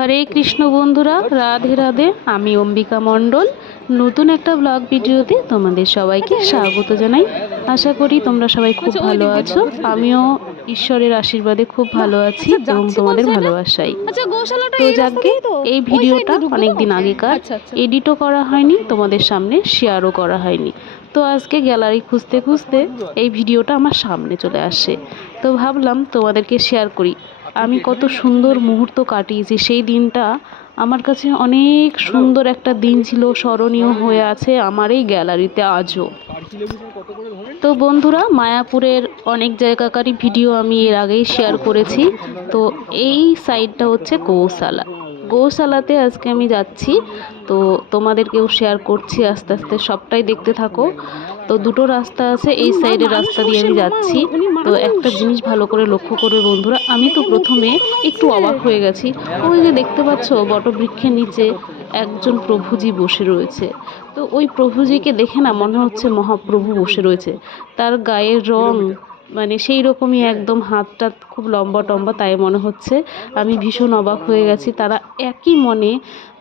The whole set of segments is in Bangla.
হরে কৃষ্ণ বন্ধুরা, রাধে রাধে। আমি অম্বিকা মণ্ডল নতুন একটা ব্লগ ভিডিওতে তোমাদের সবাইকে স্বাগত জানাই। আশা করি তোমরা সবাই খুব ভালো আছো। আমিও ঈশ্বরের আশীর্বাদে খুব ভালো আছি এবং তোমাদের ভালোবাসাই। তো যাকে এই ভিডিওটা অনেক দিন আগেকার, এডিটও করা হয়নি, তোমাদের সামনে শেয়ারও করা হয়নি। তো আজকে গ্যালারি খুঁজতে খুঁজতে এই ভিডিওটা আমার সামনে চলে আসে। তো ভাবলাম তোমাদেরকে শেয়ার করি আমি কত সুন্দর মুহূর্ত কাটিয়েছি। সেই দিনটা আমার কাছে অনেক সুন্দর একটা দিন ছিল, স্মরণীয় হয়ে আছে আমার এই গ্যালারিতে আজও। তো বন্ধুরা, মায়াপুরের অনেক জায়গাকারই ভিডিও আমি এর আগেই শেয়ার করেছি। তো এই সাইডটা হচ্ছে গৌশালা। গৌশালাতে আজকে আমি যাচ্ছি, তো তোমাদেরকেও শেয়ার করছি। আস্তে আস্তে সবটাই দেখতে থাকো। তো দুটো রাস্তা আছে, এই সাইডের রাস্তা দিয়ে আমি যাচ্ছি। তো একটা জিনিস ভালো করে লক্ষ্য করবে বন্ধুরা, আমি তো প্রথমে একটু অবাক হয়ে গেছি। ওই যে দেখতে পাচ্ছ বটবৃক্ষের নিচে একজন প্রভুজি বসে রয়েছে। তো ওই প্রভুজিকে দেখে না মনে হচ্ছে মহাপ্রভু বসে রয়েছে। তার গায়ের রং মানে সেই রকমই, একদম হাতটা খুব লম্বা টম্বা, তাই মনে হচ্ছে। আমি ভীষণ অবাক হয়ে গেছি। তারা একই মনে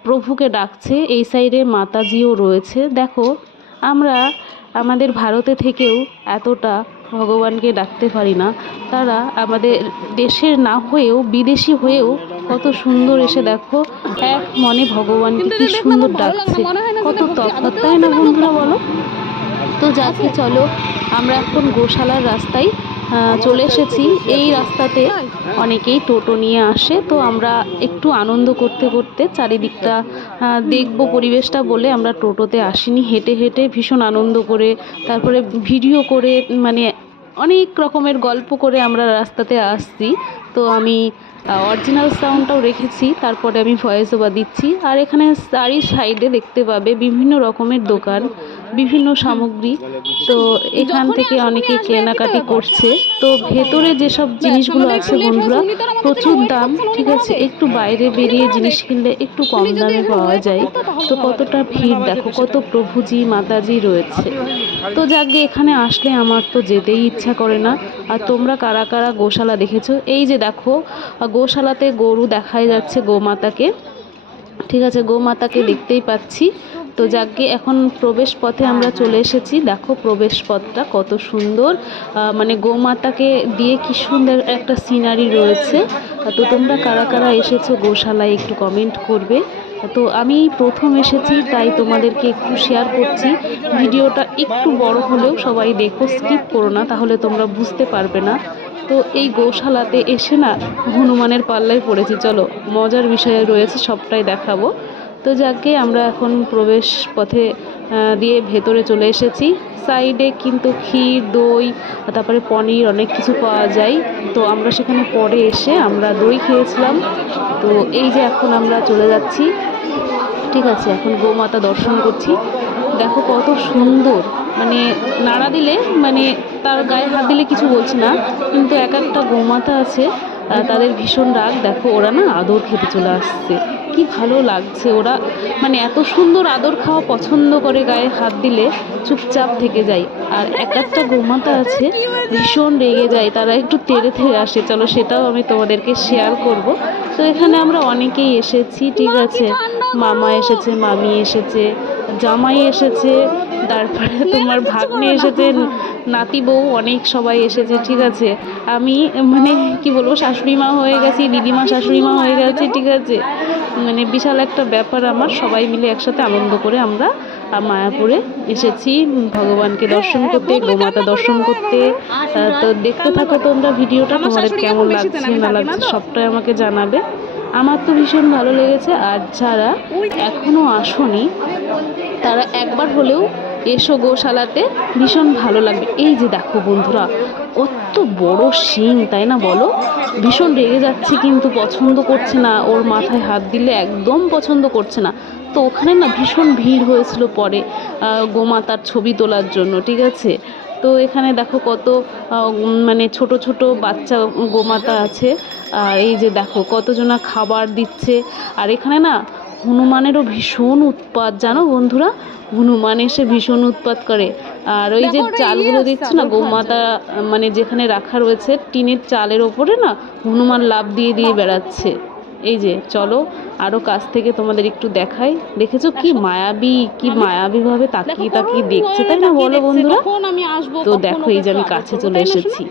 প্রভুকে ডাকছে। এই সাইডে মাতাজিও রয়েছে। দেখো, আমরা আমাদের ভারতে থেকেও এতটা ভগবানকে ডাকতে পারি না। তারা আমাদের দেশের না হয়েও, বিদেশি হয়েও কত সুন্দর এসে দেখো এক মনে ভগবানকে কি সুন্দর ডাকছে। কত তফাৎ, তাই না বন্ধুরা বলো? তো যাকে চলো, আমরা এখন গোশালার রাস্তায় চলে এসেছি। এই রাস্তাতে অনেকেই টোটো নিয়ে আসে। তো আমরা একটু আনন্দ করতে করতে চারিদিকটা দেখবো, পরিবেশটা বলে আমরা টোটোতে আসিনি, হেঁটে হেঁটে ভীষণ আনন্দ করে, তারপরে ভিডিও করে, মানে অনেক রকমের গল্প করে আমরা রাস্তাতে আসছি। তো আমি অরিজিনাল সাউন্ডটাও রেখেছি, তারপরে আমি ভয়েস ওভার দিচ্ছি। আর এখানে চারি সাইডে দেখতে পাবে বিভিন্ন রকমের দোকান, বিভিন্ন সামগ্রী। তো এখান থেকে অনেকে কেনাকাটি করছে। তো ভেতরে যেসব জিনিসগুলো আছে বন্ধুরা, প্রচুর দাম, ঠিক আছে। একটু বাইরে বেরিয়ে জিনিস কিনলে একটু কম দামে পাওয়া যায়। তো কতটা ভিড় দেখো, কত প্রভুজি মাতাজি রয়েছে। তো যাকে এখানে আসলে আমার তো যেতেই ইচ্ছা করে না। আর তোমরা কারা কারা গোশালা দেখেছো? এই যে দেখো, গোশালাতে গরু দেখাই যাচ্ছে, গোমাতাকে, ঠিক আছে, গোমাতাকে দেখতেই পাচ্ছি। তো যাকে এখন প্রবেশ পথে আমরা চলে এসেছি। দেখো প্রবেশ পথটা কত সুন্দর, মানে গোমাতাকে দিয়ে কি সুন্দর একটা সিনারি রয়েছে। তো তোমরা কারা কারা এসেছো গোশালায় একটু কমেন্ট করবে। তো আমি প্রথম এসেছি, তাই তোমাদেরকে একটু শেয়ার করছি। ভিডিওটা একটু বড় হলেও সবাই দেখো, স্কিপ করো না, তাহলে তোমরা বুঝতে পারবে না। তো এই গোশালাতে এসে না হনুমানের পাল্লায় পড়েছি। চলো, মজার বিষয় রয়েছে, সবটাই দেখাবো। তো যাকে আমরা এখন প্রবেশ পথে দিয়ে ভেতরে চলে এসেছি। সাইডে কিন্তু ক্ষীর, দই, তারপরে পনির, অনেক কিছু পাওয়া যায়। তো আমরা সেখানে পরে এসে আমরা দই খেয়েছিলাম। তো এই যে এখন আমরা চলে যাচ্ছি, ঠিক আছে। এখন গোমাতা দর্শন করছি। দেখো কত সুন্দর, মানে নাড়া দিলে, মানে তার গায়ে হাত দিলে কিছু বলছি না, কিন্তু এক একটা গোমাতা আছে তাদের ভীষণ রাগ। দেখো ওরা না আদর খেতে চলে আসছে, কি ভালো লাগছে। ওরা মানে এত সুন্দর আদর খাওয়া পছন্দ করে, গায়ে হাত দিলে চুপচাপ থেকে যায়। আর এক একটা গোমাতা আছে ভীষণ রেগে যায়, তারা একটু তেড়ে তেড়ে আসে। চলো সেটাও আমি তোমাদেরকে শেয়ার করব। তো এখানে আমরা অনেকেই এসেছি, ঠিক আছে। মামা এসেছে, মামি এসেছে, জামাই এসেছে, তারপরে তোমার ভাগ্নে এসেছে, নাতি বউ, অনেক সবাই এসেছে, ঠিক আছে। আমি মানে কি বলবো, শাশুড়ি মা হয়ে গেছি, দিদিমা শাশুড়ি মা হয়ে গেছে, ঠিক আছে। মানে বিশাল একটা ব্যাপার আমার। সবাই মিলে একসাথে আনন্দ করে আমরা মায়াপুরে এসেছি ভগবানকে দর্শন করতে, গোমাতা দর্শন করতে। তো দেখতে থাকো তোমরা ভিডিওটা, তোমাদের কেমন লাগছে না লাগছে সবটাই আমাকে জানাবে। আমার তো ভীষণ ভালো লেগেছে। আর যারা এখনও আসোনি তারা একবার হলেও এসো গোশালাতে, ভীষণ ভালো লাগবে। এই যে দেখো বন্ধুরা, কত বড় শিং, তাই না বলো? ভীষণ রেগে যাচ্ছে, কিন্তু পছন্দ করছে না, ওর মাথায় হাত দিলে একদম পছন্দ করছে না। তো ওখানে না ভীষণ ভিড় হয়েছিল পরে গোমাতার ছবি তোলার জন্য, ঠিক আছে। তো এখানে দেখো কত মানে ছোট ছোট বাচ্চা গোমাতা আছে। আর এই যে দেখো কতজনা খাবার দিচ্ছে। আর এখানে না হনুমানেরও ভীষণ উৎপাত, জানো বন্ধুরা, হনুমান এসে ভীষণ উৎপাত করে। আর ওই যে চালগুলো দেখছো না, গোমাতা মানে যেখানে রাখা রয়েছে টিনের চালের ওপরে না হনুমান লাফ দিয়ে দিয়ে বেড়াচ্ছে। এই যে চলো আরও কাছ থেকে তোমাদের একটু দেখাই। দেখেছো কি মায়াবী ভাবে তাকিয়ে তাকিয়ে দেখছে, তাই না বলো বন্ধুরা? তো দেখো এই যে আমি কাছে চলে এসেছি,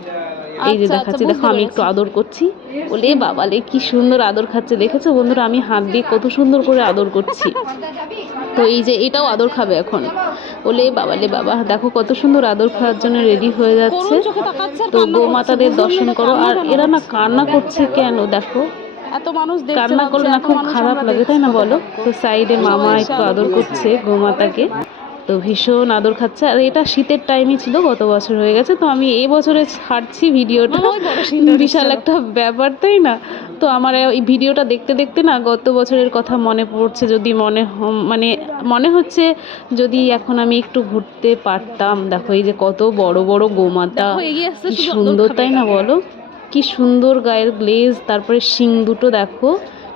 এই যে দেখাচ্ছি, দেখো আমি একটু আদর করছি। ওলে বাবালে কি সুন্দর আদর খাচ্ছে, দেখেছো বন্ধুরা? আমি হাত দিয়ে কত সুন্দর করে আদর করছি। তো এই যে এটাও আদর খাবে এখন। ওলে বাবালে বাবা, দেখো কত সুন্দর আদর খাওয়ার জন্য রেডি হয়ে যাচ্ছে। তো গোমাতাদের দর্শন করো। আর এরা না কান্না করছে কেন দেখো, এত মানুষ কান্না করলে না খুব খারাপ লাগে, তাই না বলো? তো সাইডে মামা একটু আদর করছে গোমাতাকে, তো ভীষণ আদর খাচ্ছে। আর এটা শীতের টাইমই ছিল, গত বছর হয়ে গেছে, তো আমি এই বছরে ছাড়ছি ভিডিওটা, বিশাল একটা ব্যাপার, তাই না? তো আমার এই ভিডিওটা দেখতে দেখতে না গত বছরের কথা মনে পড়ছে, যদি মনে হচ্ছে যদি এখন আমি একটু ঘুরতে পারতাম। দেখো এই যে কত বড় বড় গোমাতা, কি সুন্দর, তাই না বলো? কি সুন্দর গায়ের গ্লেজ, তারপরে শিং দুটো দেখো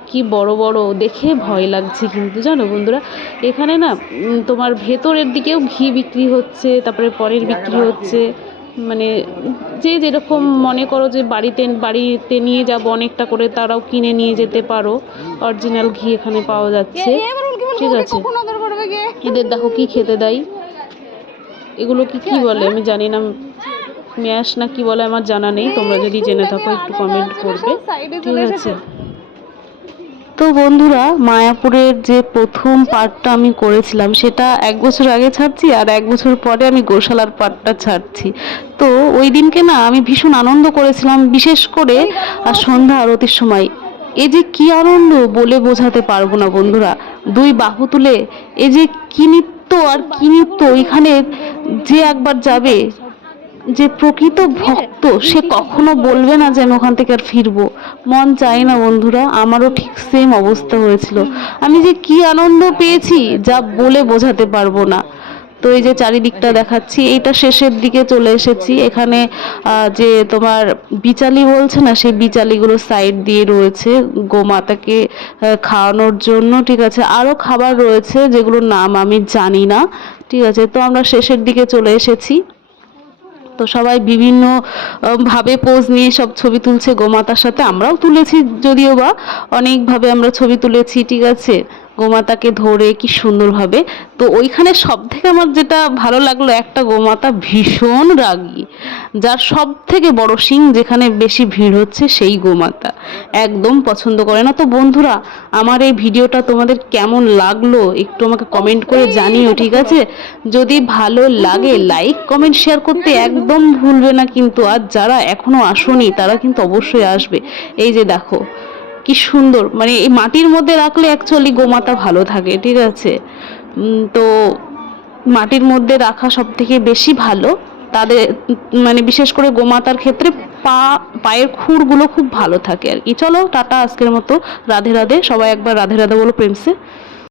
কি বড় বড়, দেখে ভয় লাগছে কিন্তু, জানো বন্ধুরা? এখানে না তোমার ভেতরের দিকেও ঘি বিক্রি হচ্ছে, তারপরে পনির বিক্রি হচ্ছে, মানে যে যেরকম মনে করো যে বাড়িতে নিয়ে যাবো অনেকটা করে, তারাও কিনে নিয়ে যেতে পারো। অরিজিনাল ঘি এখানে পাওয়া যাচ্ছে, ঠিক আছে? এদের দেখো কি খেতে দেয়, এগুলো কি বলে আমি জানি না, ম্যাশ না কি বলে আমার জানা নেই, তোমরা যদি জেনে থাকো একটু কমেন্ট করবে, ঠিক আছে? তো বন্ধুরা, মায়াপুরের যে প্রথম পার্টটা আমি করেছিলাম সেটা 1 বছর আগে ছাড়ছি, আর 1 বছর পরে আমি গোশালার পার্টটা ছাড়ছি। তো ওই দিনকে না আমি ভীষণ আনন্দ করেছিলাম, বিশেষ করে আর সন্ধ্যা আরতির সময়। এই যে কি আনন্দ বলে বোঝাতে পারবো না বন্ধুরা, 2 বাহু তুলে এই যে কি নৃত্য আর কি নৃত্য। এখানে যে একবার যাবে, যে প্রকৃত ভক্ত, সে কখনো বলবে না যে আমি ওখান থেকে আর ফিরবো, মন চায় না বন্ধুরা। আমারও ঠিক সেম অবস্থা হয়েছিল, আমি যে কি আনন্দ পেয়েছি যা বলে বোঝাতে পারবো না। তো এই যে চারিদিকটা দেখাচ্ছি, এইটা শেষের দিকে চলে এসেছি। এখানে যে তোমার বিচালি বলছে না, সেই বিচালিগুলো সাইড দিয়ে রয়েছে গোমাতাকে খাওয়ানোর জন্য, ঠিক আছে? আরও খাবার রয়েছে যেগুলোর নাম আমি জানি না, ঠিক আছে? তো আমরা শেষের দিকে চলে এসেছি। তো সবাই বিভিন্ন ভাবে পোজ নিয়ে সব ছবি তুলছে গোমাতার সাথে, আমরাও তুলেছি, যদিও বা অনেকভাবে আমরা ছবি তুলেছি, ঠিক আছে? গোমাতাকে ধরে কি সুন্দরভাবে। তো ওইখানে সব থেকে আমার যেটা ভালো লাগলো, একটা গোমাতা ভীষণ রাগী, যার সব থেকে বড় শিং, যেখানে বেশি ভিড় হচ্ছে সেই গোমাতা একদম পছন্দ করে না। তো বন্ধুরা, আমার এই ভিডিওটা তোমাদের কেমন লাগলো একটু আমাকে কমেন্ট করে জানিও, ঠিক আছে? যদি ভালো লাগে লাইক কমেন্ট শেয়ার করতে একদম ভুলবে না কিন্তু। আর যারা এখনো আসোনি তারা কিন্তু অবশ্যই আসবে। এই যে দেখো কি সুন্দর, মানে এই মাটির মধ্যে রাখলে অ্যাকচুয়ালি গোমাতা ভালো থাকে, ঠিক আছে? তো মাটির মধ্যে রাখা সব থেকে বেশি ভালো তাদের, মানে বিশেষ করে গোমাতার ক্ষেত্রে পায়ের খুরগুলো খুব ভালো থাকে আর কি। চলো টাটা আজকের মতো, রাধে রাধে। সবাই একবার রাধে রাধে বলো প্রেমসে।